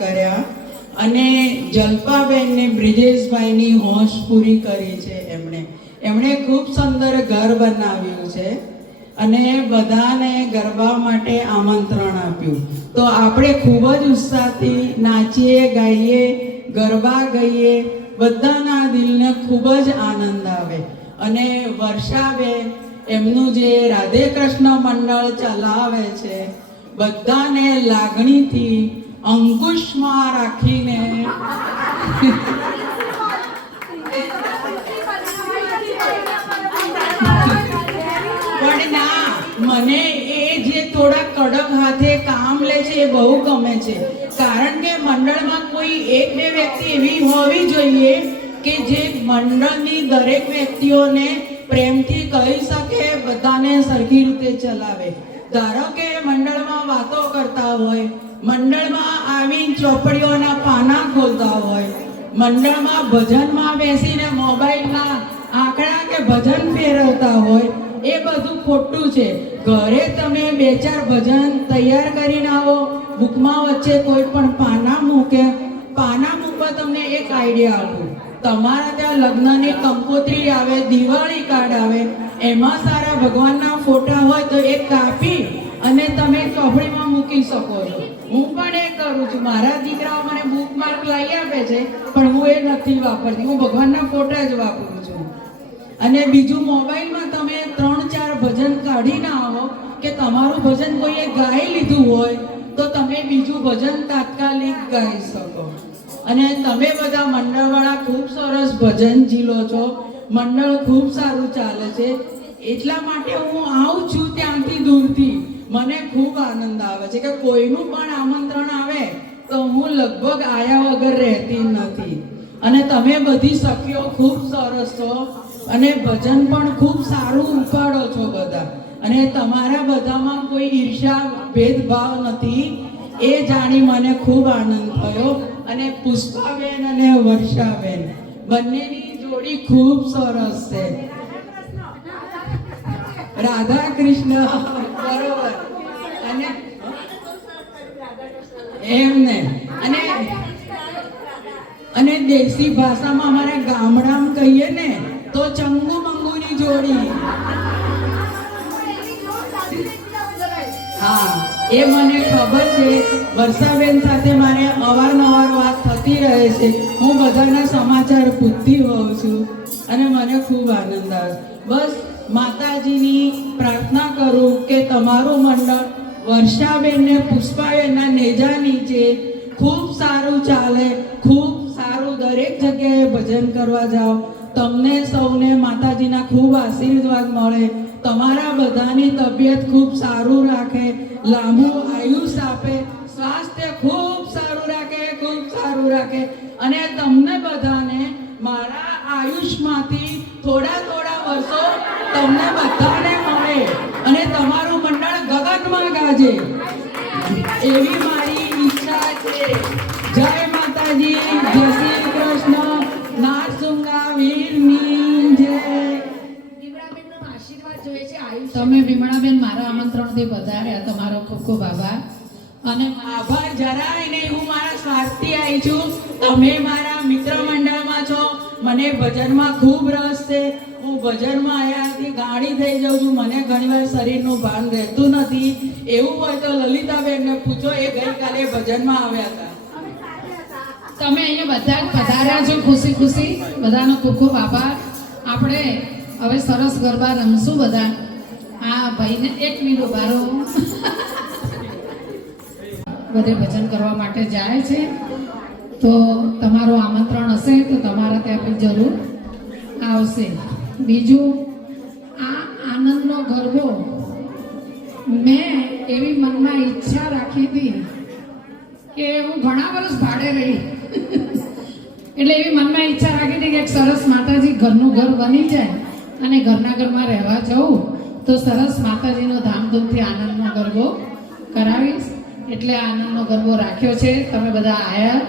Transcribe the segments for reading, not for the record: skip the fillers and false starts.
કર્યા અને જલ્પાબેનને બ્રિજેશભાઈની હોશ પૂરી કરી છે. એમણે ખૂબ સુંદર ઘર બનાવ્યું છે અને બધાને ગરબા માટે આમંત્રણ આપ્યું. તો આપણે ખૂબ જ ઉત્સાહથી નાચીએ, ગાઈએ, ગરબા ગાઈએ, બધાના દિલને ખૂબ જ આનંદ આવે. અને વર્ષાબેન એમનું જે રાધે કૃષ્ણ મંડળ ચલાવે છે, બધાને લાગણીથી અંકુશમાં રાખીને પણ ના, મને એ જે થોડા કડક હાથે કામ લે છે એ બહુ ગમે છે. કારણ કે મંડળમાં કોઈ એક બે વ્યક્તિ એવી હોવી જોઈએ કે જે મંડળની દરેક વ્યક્તિઓને પ્રેમથી કહી શકે, બધાને સરખી રીતે ચલાવે. ધારો કે મંડળમાં વાતો કરતા હોય, મંડળમાં આવીને ચોપડીઓના પાના ખોલતા હોય, મંડળમાં ભજનમાં બેસીને મોબાઈલના આંકડા કે ભજન ફેરવતા હોય, એ બધું ખોટું છે. ઘરે તમે 2-4 ભજન તૈયાર કરીને આવો, બુકમાં વચ્ચે કોઈ પણ પાના મૂકવા તમને એક આઈડિયા આપું. તમારા ત્યાં લગ્નની કંકોત્રી આવે, દિવાળી કાર્ડ આવે, એમાં સારા ભગવાનના ફોટા હોય તો એ કાપી અને તમે ચોપડીમાં મૂકી શકો છો. હું પણ એ કરું છું. મારા દીકરાઓ મને બુકમાર્ક લાવી આપે છે, પણ હું એ નથી વાપરતી. હું ભગવાનના ફોટા જ વાપરું છું. અને બીજું, મોબાઈલમાં તમે 3-4 ભજન કાઢીને આવો કે તમારું ભજન કોઈએ ગાઈ લીધું હોય તો તમે બીજું ભજન તાત્કાલિક ગાઈ શકો. અને તમે બધા મંડળવાળા ખૂબ સરસ ભજન ઝીલો છો, મંડળ ખૂબ સારું ચાલે છે. એટલા માટે હું આવું છું ત્યાંથી દૂરથી. મને ખૂબ આનંદ આવે છે કે કોઈનું પણ આમંત્રણ આવે તો હું લગભગ આયા વગર રહેતી નથી. અને તમે બધી સખીઓ ખૂબ સરસ છો અને ભજન પણ ખૂબ સારું ઉપાડો છો બધા. અને તમારા બધામાં કોઈ ઈર્ષા ભેદભાવ નથી, એ જાણી મને ખૂબ આનંદ થયો. અને પુષ્પાબેન અને વર્ષાબેન બંનેની જોડી ખૂબ સરસ છે. રાધા કૃષ્ણ, બરોબર. અને એમને અને દેશી ભાષામાં અમારા ગામડામાં કહીએ ને તો ચંગુ મંગુની જોડી. હા, એ મને ખબર છે. વર્ષાબેન સાથે મારે અવારનવાર વાત થતી રહે છે. હું બધાના સમાચાર પૂછતી હોઉં છું અને મને ખૂબ આનંદ આવે. બસ માતાજીની પ્રાર્થના કરું કે તમારું મંડળ વર્ષાબેન ને પુષ્પાબેનના નેજા નીચે ખૂબ સારું ચાલે, ખૂબ સારું દરેક જગ્યાએ ભજન કરવા જાઓ. તમને સૌને માતાજીના ખૂબ આશીર્વાદ મળે. તમારા બધાની તબિયત ખૂબ સારું રાખે, લાંબુ આયુષ આપે, સ્વાસ્થ્ય ખૂબ સારું રાખે, ખૂબ સારું રાખે. અને તમને બધાને મારા આયુષમાંથી થોડા વર્ષો તમને બધાને મળે અને તમારું મંડળ ગગનમાં ગાજે, એવી મારી ઈચ્છા છે. જય માતાજી, જય શ્રી કૃષ્ણ, નારસુંગા વીરની જય. તમે વિમળાબેન મારા આમંત્રણથી પધાર્યા, તમારો ખૂબ ખૂબ આભાર. અને આભાર જરાય નહીં, હું મારા સ્વાર્થથી આવી છું. તમે મારા મિત્ર મંડળમાં છો, મને ભજનમાં ખૂબ રસ છે. હું ભજનમાં આવ્યાથી ગાડી થઈ જાઉં છું. મને ઘણીવાર શરીરનું ભાન રહેતું નથી. એવું હોય તો લલિતાબેનને પૂછો, એ ગઈકાલે ભજનમાં આવ્યા હતા. તમે અહીંયા બધા જ પધાર્યા છો ખુશી ખુશી, બધાનો ખૂબ ખૂબ આભાર. આપણે હવે સરસ ગરબા રમશું બધા. આ ભાઈને 1 મિનિટ ઉભા રહો. બધે ભજન કરવા માટે જાય છે, તો તમારું આમંત્રણ હશે તો તમારા ત્યાં પણ જરૂર આવશે. બીજું, આ આનંદનો ગરબો મેં એવી મનમાં ઈચ્છા રાખી હતી કે હું ઘણા વર્ષ ભાડે રહી, એટલે એવી મનમાં ઈચ્છા રાખી હતી કે એક સરસ માતાજી ઘરનું ઘર બની જાય અને ઘરના ઘરમાં રહેવા જવું તો સરસ માતાજીનો ધામધૂમથી આનંદનો ગરબો કરાવીશ. એટલે આનંદનો ગરબો રાખ્યો છે. તમે બધા આવ્યા,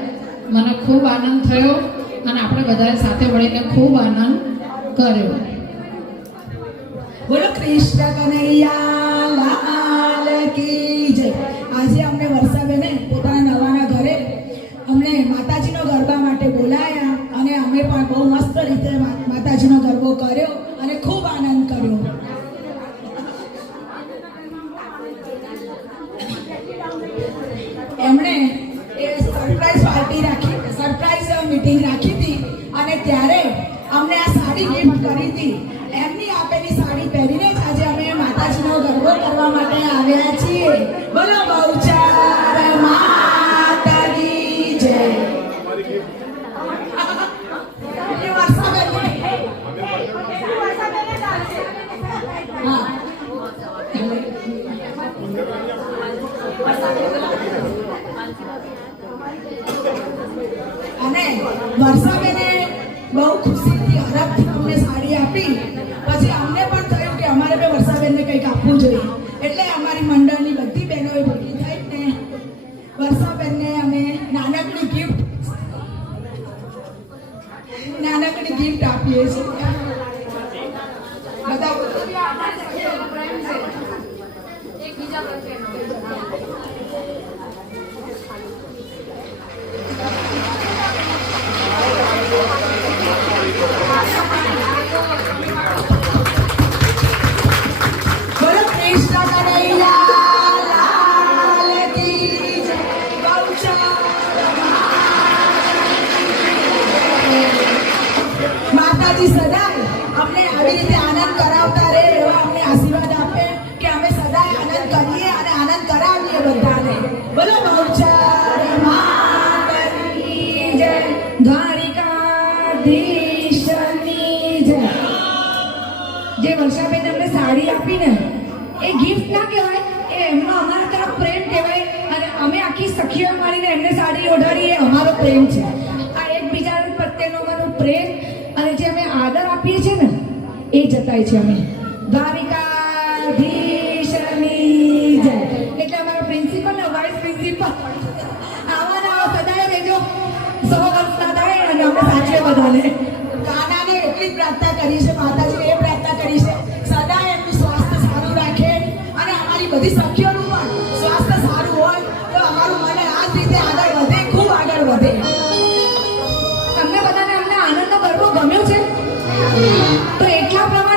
મને ખૂબ આનંદ થયો અને આપણે બધાએ સાથે મળીને ખૂબ આનંદ કર્યો. બોલો કૃષ્ણ કનૈયા લાલ કી જય. આજે અમને વર્ષાબેને પોતાના નવાના ઘરે કર્યો અને ખૂબ આનંદ કર્યો. એમણે એ સરપ્રાઈઝ પાર્ટી રાખી, સરપ્રાઈઝ મીટિંગ રાખી હતી અને ત્યારે અમને આ સાડી ગિફ્ટ કરી હતી. એમની આપેલી સાડી પહેરીને જ આજે અમે માતાજીનો ગરબો કરવા માટે આવ્યા છીએ. બોલો બહુચર માતાજી જય. એ વર્ષાબેન. હા. અને વર્ષાબેને બહુ ખુશીથી હરખથી અમને સાડી આપી. પછી અમને પણ થયું કે અમારે બે વર્ષાબેનને કંઈક આપવું જોઈએ. એટલે અમારી મંડળની બધી બહેનોએ ભેગી થઈને વર્ષાબેનને અમે નાનકડી ગિફ્ટ આપીએ છીએ. બધા બોલો કૃષ્ણ કનૈયા લાલ કી જય. બહુચર માતાજી સદાય અમને આવી રીતે આનંદ કરાવતા રહે, એવા અમને આશીર્વાદ આપે કે અમે સદાય આનંદ કરીએ અને આનંદ કરાવીએ બધાને. બોલો બહુચર માતાજી જય. દ્વારિકાધીશની જય. જે વર્ષાબેન અમને સાડી આપી ને એ ગિફ્ટ ના કહેવાય, એ એમનો અમારા તરફ પ્રેમ કહેવાય. અને અમે આખી સખીઓ મળીને એમને સાડી ઓઢાડી એ અમારો પ્રેમ છે. આ એકબીજા પ્રત્યેનો અમારો પ્રેમ અને જે અમે આદર આપીએ છીએ ને એ જતાય છે અમે. દ્વારિકાધીશની જય. એટલે અમારા પ્રિન્સિપલ ને વાઇસ પ્રિન્સિપલ આવા સદાય રહેજો. 100 વર્ષના થાય અને અમે સાચવે બધાને. કાનાને એટલી જ પ્રાર્થના કરી છે, માતાજીને એ પ્રાર્થના કરી છે સદાય એમનું સ્વાસ્થ્ય સારું રાખે અને અમારી બધી સખીઓનું પણ સ્વાસ્થ્ય સારું હોય તો અમારું મને આ જ રીતે આગળ વધે, ખૂબ આગળ વધે. તમને બધાને અમને આનંદનો ગરબો ગમ્યો છે તો એટલા પ્રમાણે